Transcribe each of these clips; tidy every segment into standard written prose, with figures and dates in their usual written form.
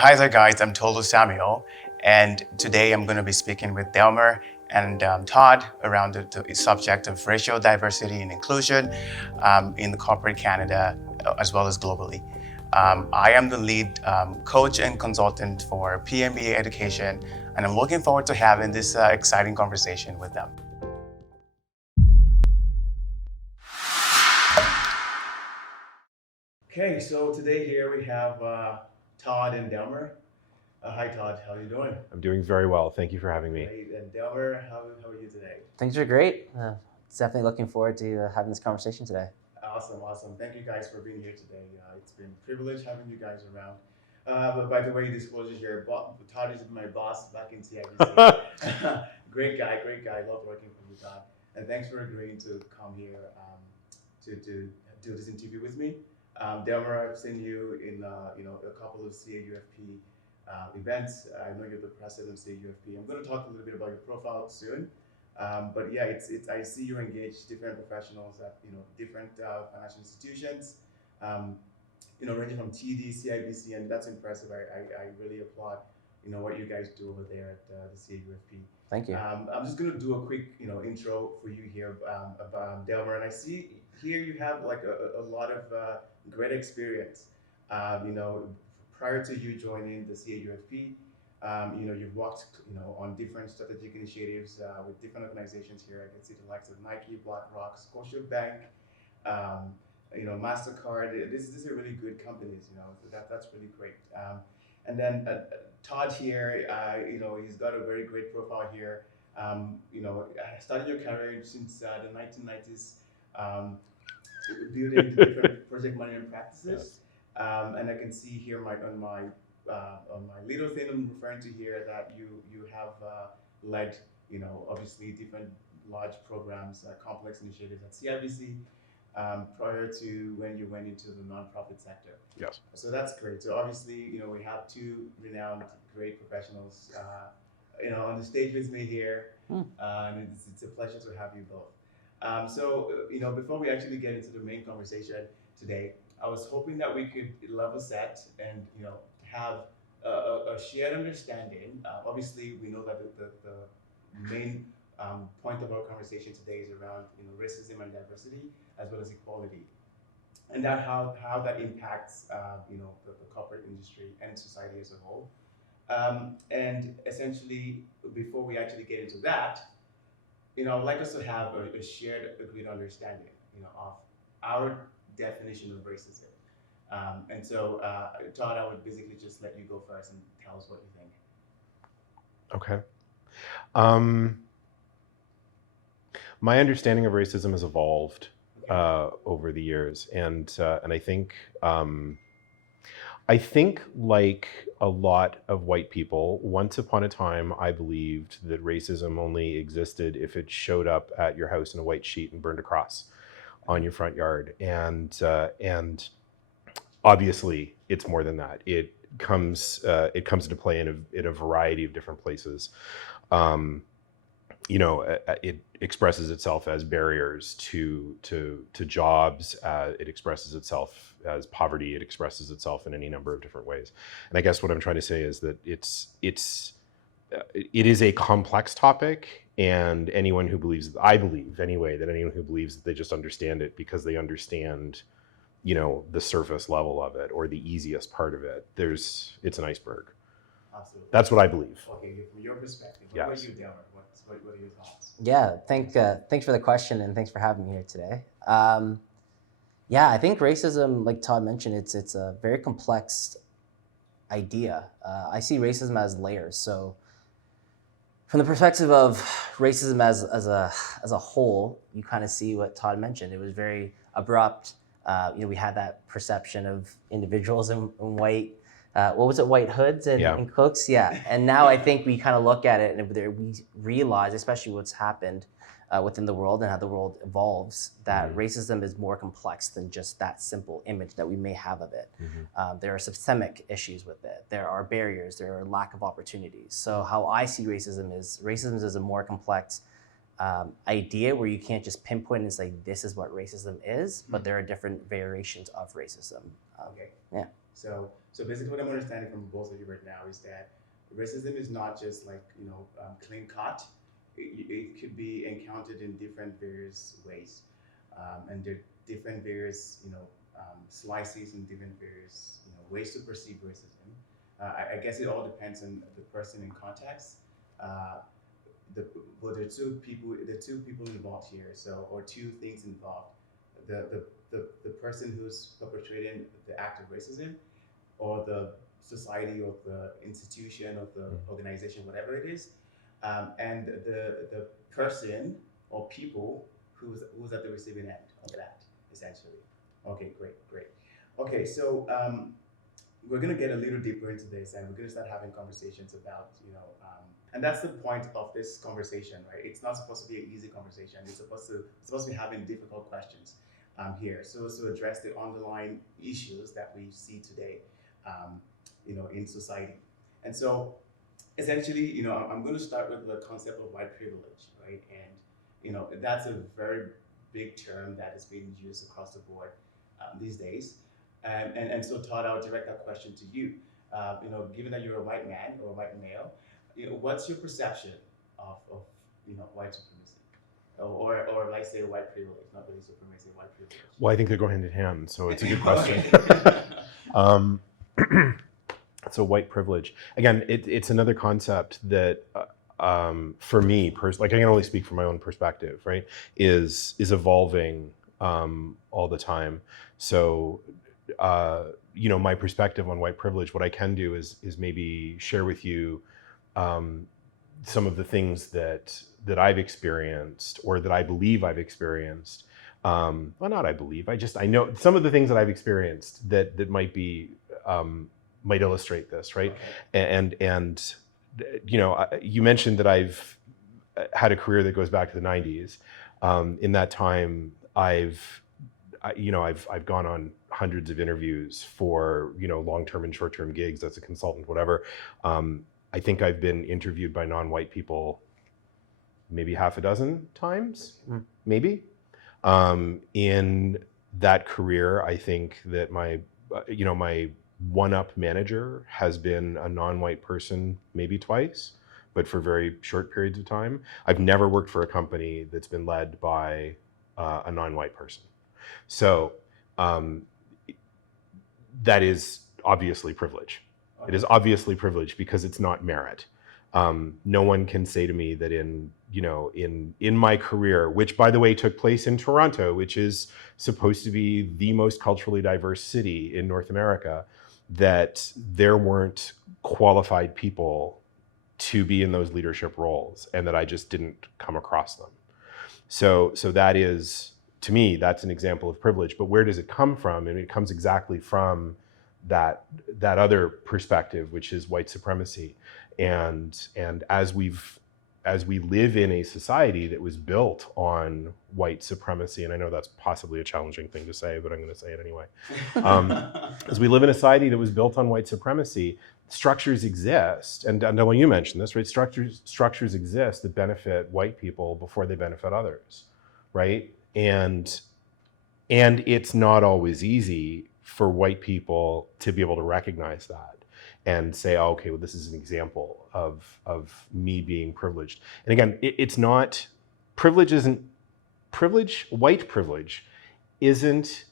Hi there, guys. I'm Tolu Samuel, and today I'm going to be speaking with Delmar and Todd around the subject of racial diversity and inclusion in the corporate Canada as well as globally. I am the lead coach and consultant for PMBA education, and I'm looking forward to having this exciting conversation with them. Okay, so today here we have Todd and Delmar. Hi, Todd. How are you doing? I'm doing very well. Thank you for having me. Great. And Delmar, how are you today? Things are great. Definitely looking forward to having this conversation today. Awesome, awesome. Thank you guys for being here today. It's been a privilege having you guys around. But by the way, disclosure here, Todd is my boss back in CIBC. Great guy, great guy. Love working with you, Todd. And thanks for agreeing to come here to do this interview with me. Delmar, I've seen you in a couple of CAUFP events. I know you're the president of CAUFP. I'm going to talk a little bit about your profile soon. But yeah, it's I see you engage different professionals at different financial institutions, ranging from TD, CIBC, and that's impressive. I really applaud what you guys do over there at the CAUFP. Thank you. I'm just gonna do a quick intro for you here about Delmar, and I see here you have like a lot of great experience. Prior to you joining the CAUFP. You've worked, on different strategic initiatives with different organizations here. I can see the likes of Nike, BlackRock, Scotiabank, Mastercard. These are really good companies. So that's really great. And then Todd here, he's got a very great profile here. Started your career since the 1990s, building different project management practices. And I can see here on my little thing I'm referring to here that you have led obviously different large programs, complex initiatives at CIBC prior to when you went into the nonprofit sector. Yes. So that's great. So obviously we have two renowned great professionals on the stage with me here, and it's a pleasure to have you both. Before we actually get into the main conversation today, I was hoping that we could level set and have a shared understanding. Obviously, we know that the main point of our conversation today is around racism and diversity as well as equality, and that how that impacts the corporate industry and society as a whole. And essentially, before we actually get into that, I'd like us to have a shared, agreed understanding, of our definition of racism. And so, Todd, I would basically just let you go first and tell us what you think. Okay. My understanding of racism has evolved over the years, and I think like a lot of white people, once upon a time, I believed that racism only existed if it showed up at your house in a white sheet and burned a cross on your front yard. And obviously, it's more than that. It comes into play in a variety of different places. It expresses itself as barriers to jobs. It expresses itself as poverty. It expresses itself in any number of different ways. And I guess what I'm trying to say is that it is a complex topic, and anyone who believes, I believe anyway, that anyone who believes that they just understand it because they understand, the surface level of it or the easiest part of it, it's an iceberg. Absolutely. That's what I believe. Okay, from your perspective, Yes. what about you, Delmar? What are your thoughts? Yeah, thanks for the question and thanks for having me here today. I think racism, like Todd mentioned, it's a very complex idea. I see racism as layers. So from the perspective of racism as a whole, you kind of see what Todd mentioned. It was very abrupt. We had that perception of individuals in white, white hoods and cloaks? Yeah. And now I think we kind of look at it and we realize, especially what's happened within the world and how the world evolves, that racism is more complex than just that simple image that we may have of it. There are systemic issues with it. There are barriers. There are lack of opportunities. So how I see racism is a more complex idea where you can't just pinpoint and say this is what racism is, but there are different variations of racism. Okay. Yeah. So basically, what I'm understanding from both of you right now is that racism is not just like clean cut. It could be encountered in different various ways, and there are different various slices and different various ways to perceive racism. I guess it all depends on the person in context. Uh, the well, there are two people involved here, so or two things involved. The person who's perpetrating the act of racism, or the society or the institution or the organization, whatever it is, and the person or people who's at the receiving end of that, essentially. Okay, great. Okay, so we're gonna get a little deeper into this, and we're gonna start having conversations about, and that's the point of this conversation, right? It's not supposed to be an easy conversation. It's supposed to be having difficult questions here, so as to address the underlying issues that we see today, in society. And so, essentially, I'm going to start with the concept of white privilege, right? And that's a very big term that is being used across the board these days. And so, Todd, I'll direct that question to you. Given that you're a white man or a white male, what's your perception of white supremacy? Or let's say white privilege, not really supremacy, white privilege. Well, I think they go hand in hand, so it's a good question. So white privilege, again, it's another concept that for me, like I can only speak from my own perspective, right, is evolving all the time. So my perspective on white privilege, what I can do is maybe share with you some of the things that I've experienced, or that I believe I've experienced. Well, not I believe, I know some of the things that I've experienced that might be might illustrate this, right? Okay. And you mentioned that I've had a career that goes back to the 90s. In that time, I've gone on hundreds of interviews for long-term and short-term gigs as a consultant, whatever. I think I've been interviewed by non-white people maybe half a dozen times, maybe. In that career, I think that my one-up manager has been a non-white person maybe twice, but for very short periods of time. I've never worked for a company that's been led by a non-white person. So that is obviously privilege. It is obviously privilege because it's not merit. No one can say to me that in my career, which by the way took place in Toronto, which is supposed to be the most culturally diverse city in North America, that there weren't qualified people to be in those leadership roles, and that I just didn't come across them. So that is, to me, that's an example of privilege. But where does it come from? And it comes exactly from that other perspective, which is white supremacy. And as we live in a society that was built on white supremacy, and I know that's possibly a challenging thing to say, but I'm going to say it anyway. As we live in a society that was built on white supremacy, structures exist, and Delmar, you mentioned this, right? Structures exist that benefit white people before they benefit others, right? And it's not always easy for white people to be able to recognize that and say, oh, okay, well, this is an example of me being privileged. And again, it's not, white privilege isn't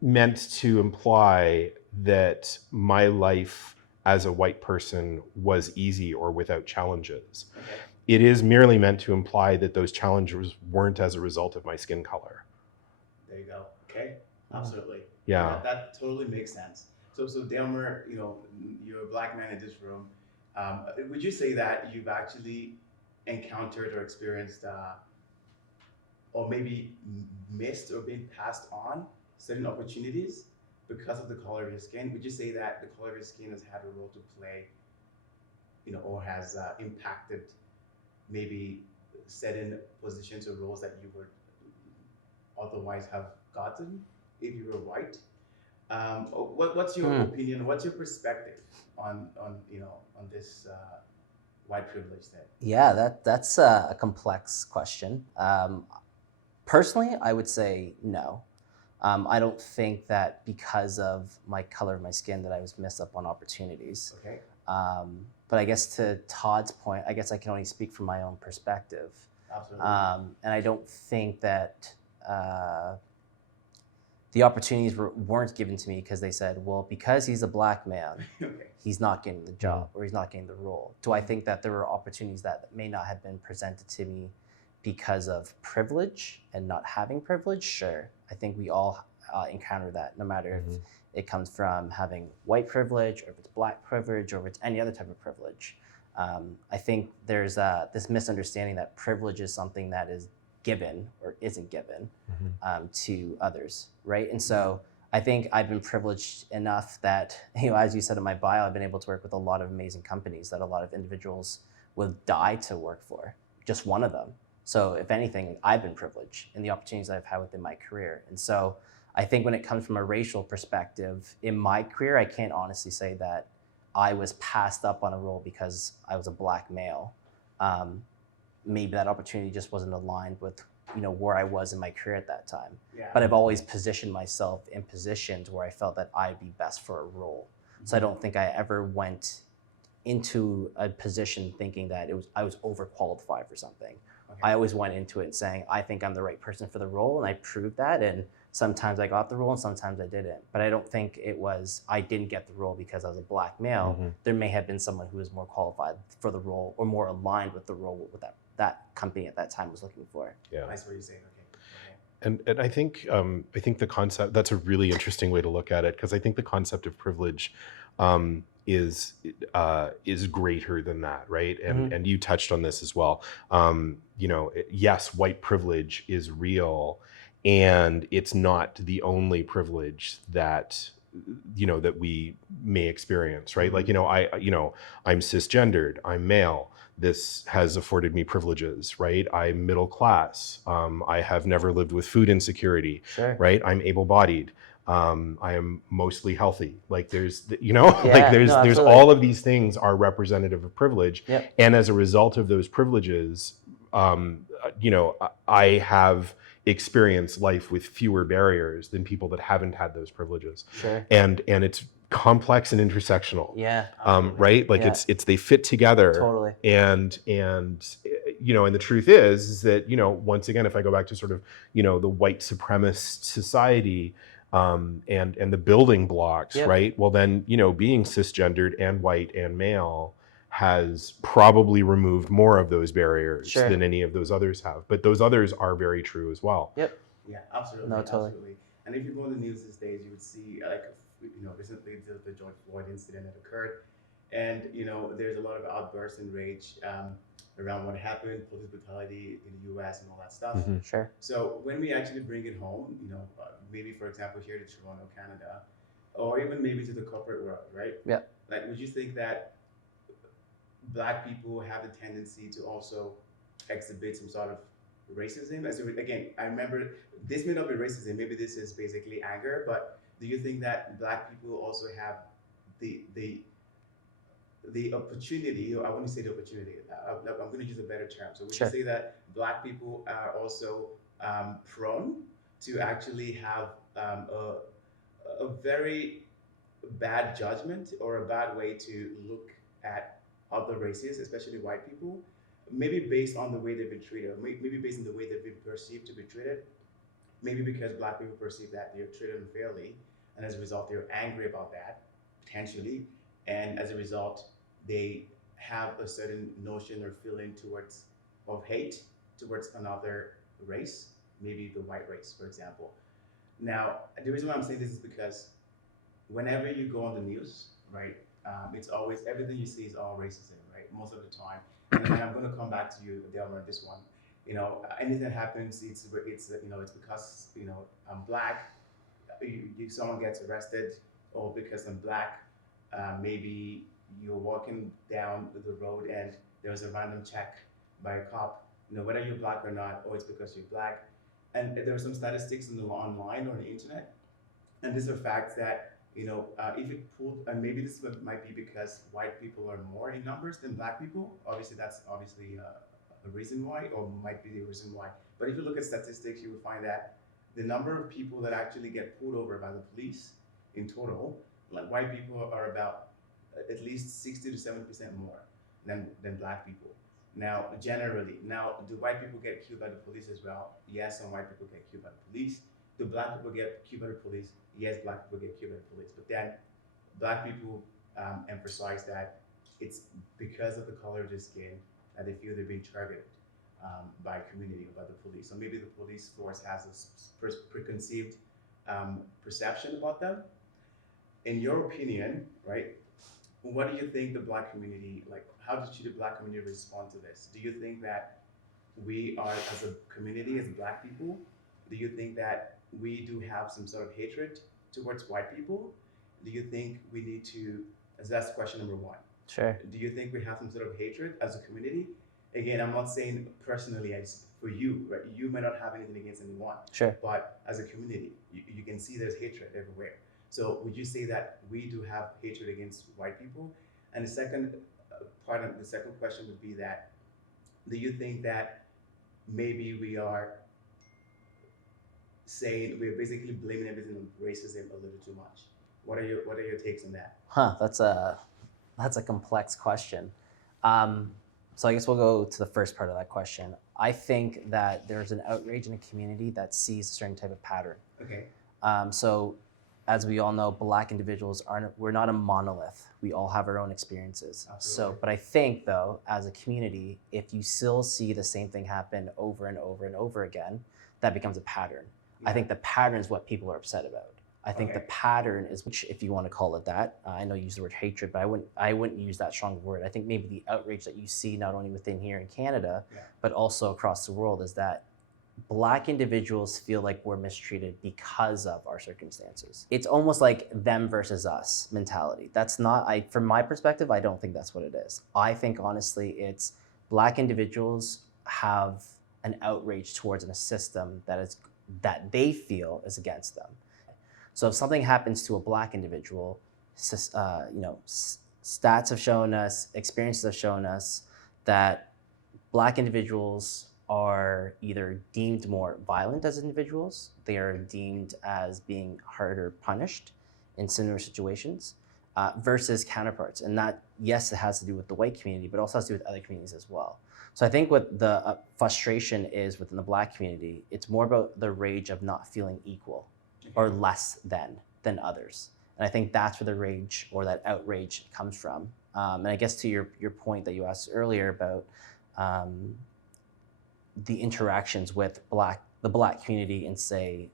meant to imply that my life as a white person was easy or without challenges. Okay. It is merely meant to imply that those challenges weren't as a result of my skin color. There you go. Okay, absolutely. Yeah. That totally makes sense. So Delmar, you're a black man in this room. Would you say that you've actually encountered or experienced, or maybe missed or been passed on certain opportunities because of the color of your skin? Would you say that the color of your skin has had a role to play, or has impacted maybe certain positions or roles that you would otherwise have gotten if you were white? What's your opinion? What's your perspective on this white privilege thing? Yeah, that's a complex question. Personally, I would say no. I don't think that because of my color of my skin that I was missed up on opportunities. Okay. But I guess to Todd's point, I guess I can only speak from my own perspective. Absolutely. And I don't think that the opportunities weren't given to me because they said, well, because he's a black man, Okay. he's not getting the job or he's not getting the role. Do I think that there were opportunities that may not have been presented to me because of privilege and not having privilege? Sure. I think we all encounter that, no matter if it comes from having white privilege or if it's black privilege or if it's any other type of privilege. I think there's this misunderstanding that privilege is something that is given or isn't given to others, right? And so I think I've been privileged enough that, as you said in my bio, I've been able to work with a lot of amazing companies that a lot of individuals would die to work for, just one of them. So if anything, I've been privileged in the opportunities I've had within my career. And so I think when it comes from a racial perspective, in my career, I can't honestly say that I was passed up on a role because I was a black male. Maybe that opportunity just wasn't aligned with where I was in my career at that time. Yeah. But I've always positioned myself in positions where I felt that I'd be best for a role. So I don't think I ever went into a position thinking that I was overqualified for something. Okay. I always went into it saying, I think I'm the right person for the role, and I proved that. And sometimes I got the role and sometimes I didn't. But I don't think it was, I didn't get the role because I was a black male. There may have been someone who was more qualified for the role or more aligned with the role with that company at that time was looking for. Yeah. I see what you're saying. Okay. And I think the concept, that's a really interesting way to look at it, because I think the concept of privilege is greater than that, right? And you touched on this as well. Yes, white privilege is real, and it's not the only privilege that that we may experience, right? Like I'm cisgendered, I'm male. This has afforded me privileges, right? I'm middle class. I have never lived with food insecurity, Sure. right? I'm able-bodied. I am mostly healthy. Like there's Absolutely. all of these things are representative of privilege. Yep. And as a result of those privileges, I have experienced life with fewer barriers than people that haven't had those privileges. Sure. And it's complex and intersectional. Yeah. Right? Like Yeah. it's they fit together. Totally. And the truth is that, once again, if I go back to sort of, the white supremacist society, and the building blocks, Yep. right? Well, then, being cisgendered and white and male has probably removed more of those barriers Sure. than any of those others have. But those others are very true as well. Yep. Yeah, absolutely. No, totally. Absolutely. And if you go on the news these days, you would see recently the George Floyd incident that occurred, and there's a lot of outbursts and rage around what happened, police brutality in the U.S. and all that stuff. Sure. So when we actually bring it home, maybe for example here to Toronto, Canada, or even maybe to the corporate world, right? Yeah. Like, would you think that Black people have the tendency to also exhibit some sort of racism? Again, I remember this may not be racism. Maybe this is basically anger. But do you think that Black people also have the opportunity? Or I want to say the opportunity. I'm going to use a better term. So would Sure. you say that Black people are also prone to actually have a very bad judgment or a bad way to look at other races, especially white people, maybe based on the way they've been treated, or maybe based on the way they've been perceived to be treated, maybe because Black people perceive that they're treated unfairly, and as a result, they're angry about that, potentially, and as a result, they have a certain notion or feeling of hate towards another race, maybe the white race, for example. Now, the reason why I'm saying this is because whenever you go on the news, right, it's always, everything you see is all racism, right? Most of the time. And I'm going to come back to you, Delmar, this one. Anything that happens, it's because, I'm Black. Someone gets arrested, or because I'm Black, maybe you're walking down the road and there's a random check by a cop, whether you're Black or not, or it's because you're Black. And there are some statistics online or on the internet, and these are facts that, if you pull, and maybe this might be because white people are more in numbers than Black people. Obviously, that's a reason why, or might be the reason why. But if you look at statistics, you will find that the number of people that actually get pulled over by the police in total, like white people are about at least 60 to 70% more than black people. Now, generally, do white people get killed by the police as well? Yes, some white people get killed by the police. Do black people get killed by the police? Yes, black people get killed by the police. But then black people emphasize that it's because of the color of their skin that they feel they're being targeted by community or by the police. So maybe the police force has a preconceived perception about them. In your opinion, right, what do you think the black community, like, how should the black community respond to this? Do you think that we are, as a community, as black people, do you think that we do have some sort of hatred towards white people? Do you think we need to, as that's question number one. Sure. Do you think we have some sort of hatred as a community? Again, I'm not saying personally as for you, right? You may not have anything against anyone. Sure. But as a community, you can see there's hatred everywhere. So would you say that we do have hatred against white people? And the second part of the second question would be that, do you think that maybe we are saying, we're basically blaming everything on racism a little too much? What are your takes on that? That's a complex question. So I guess we'll go to the first part of that question. I think that there's an outrage in a community that sees a certain type of pattern. Okay. So as we all know, black individuals we're not a monolith. We all have our own experiences. Absolutely. So, but I think though, as a community, if you still see the same thing happen over and over and over again, that becomes a pattern. Yeah. I think the pattern is what people are upset about. I think the pattern is, which, if you want to call it that, I know you use the word hatred, but I wouldn't use that strong word. I think maybe the outrage that you see not only within here in Canada, but also across the world, is that black individuals feel like we're mistreated because of our circumstances. It's almost like them versus us mentality. That's not, from my perspective, I don't think that's what it is. I think honestly, it's black individuals have an outrage towards a system that they feel is against them. So if something happens to a black individual, stats have shown us, experiences have shown us that black individuals are either deemed more violent as individuals, they are deemed as being harder punished in similar situations, versus counterparts. And that, yes, it has to do with the white community, but also has to do with other communities as well. So I think what the frustration is within the black community, it's more about the rage of not feeling equal or less than others. And I think that's where the rage or that outrage comes from. And I guess to your point that you asked earlier about the interactions with the black community and say,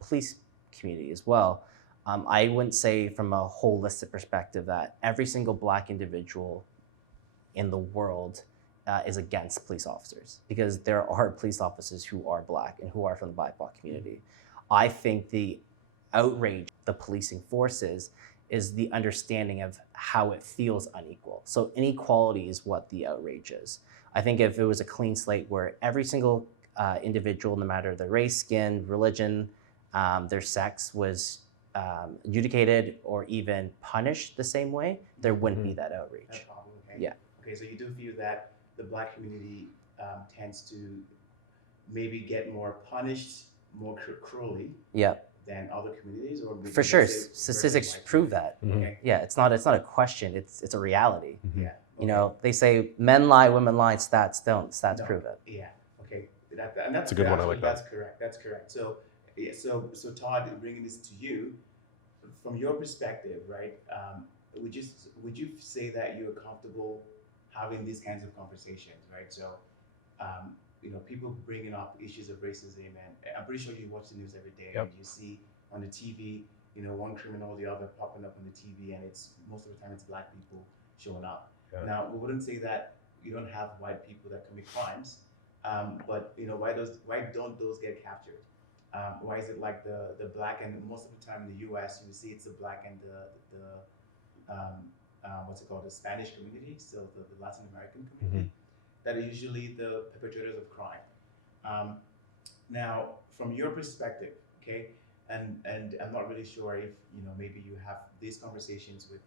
police community as well. I wouldn't say from a holistic perspective that every single black individual in the world is against police officers, because there are police officers who are black and who are from the BIPOC community. I think the outrage the policing forces is the understanding of how it feels unequal. So inequality is what the outrage is. I think if it was a clean slate where every single individual, no matter their race, skin, religion, their sex, was adjudicated or even punished the same way, there wouldn't be that outrage. That problem, okay? Yeah. Okay, so you do feel that the black community tends to maybe get more punished more cruelly than other communities, or for sure, statistics prove that. Okay. Yeah, it's not a question. It's a reality. Yeah. Okay. You know, they say men lie, women lie, stats don't. Stats prove it. Yeah. Okay. And that's a good one. I like that. That's correct. That's correct. So, yeah, so Todd, bringing this to you, from your perspective, right? Would you say that you're comfortable having these kinds of conversations, right? So, people bringing up issues of racism, and I'm pretty sure you watch the news every day, and you see on the TV, one criminal or the other popping up on the TV, and it's most of the time it's black people showing up. Yeah. Now, we wouldn't say that you don't have white people that commit crimes, but why don't those get captured? Why is it like the black, and most of the time in the U.S. you see it's the black and the Spanish community, so the Latin American community, that are usually the perpetrators of crime. Now, from your perspective, okay, and I'm not really sure if maybe you have these conversations with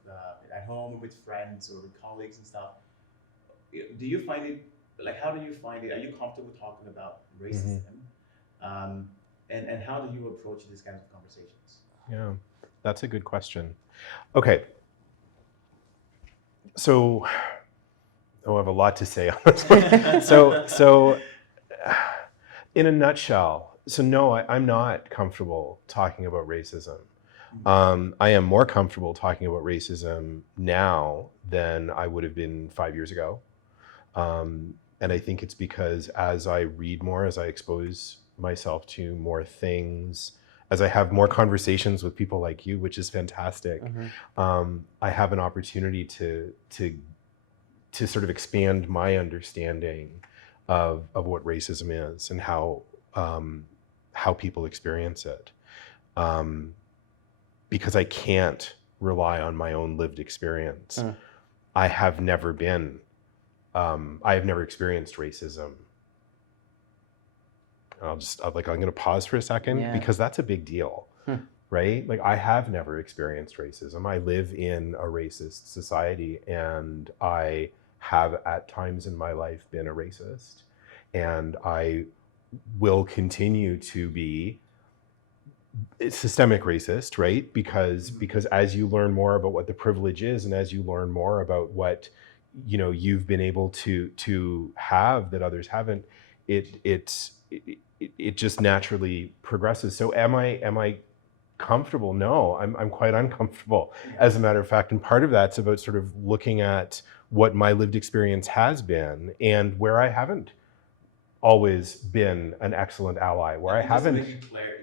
at home with friends or with colleagues and stuff. Do you find it how do you find it? Are you comfortable talking about racism? and how do you approach these kinds of conversations? Yeah, that's a good question. Okay. So, I have a lot to say on this. So, in a nutshell, no, I'm not comfortable talking about racism. I am more comfortable talking about racism now than I would have been 5 years ago. And I think it's because as I read more, as I expose myself to more things, as I have more conversations with people like you, which is fantastic, I have an opportunity to sort of expand my understanding of what racism is and how people experience it. Because I can't rely on my own lived experience. I have never experienced racism. I'm going to pause for a second because that's a big deal, right? Like, I have never experienced racism. I live in a racist society, and I have at times in my life been a racist, and I will continue to be systemic racist, right? Because as you learn more about what the privilege is, and as you learn more about what you've been able to have that others haven't, it just naturally progresses. So am I comfortable? No, I'm quite uncomfortable, as a matter of fact. And part of that's about sort of looking at what my lived experience has been and where I haven't always been an excellent ally, where I haven't. Just to make it clear,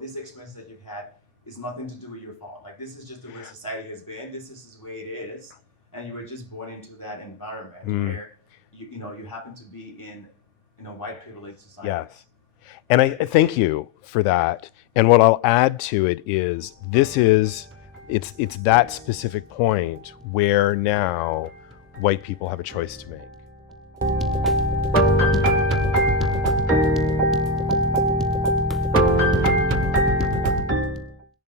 this experience that you've had is nothing to do with your fault. Like, this is just the way society has been. This is the way it is, and you were just born into that environment where you happen to be in a white privileged society. Yes, and I thank you for that. And what I'll add to it is it's that specific point where now white people have a choice to make.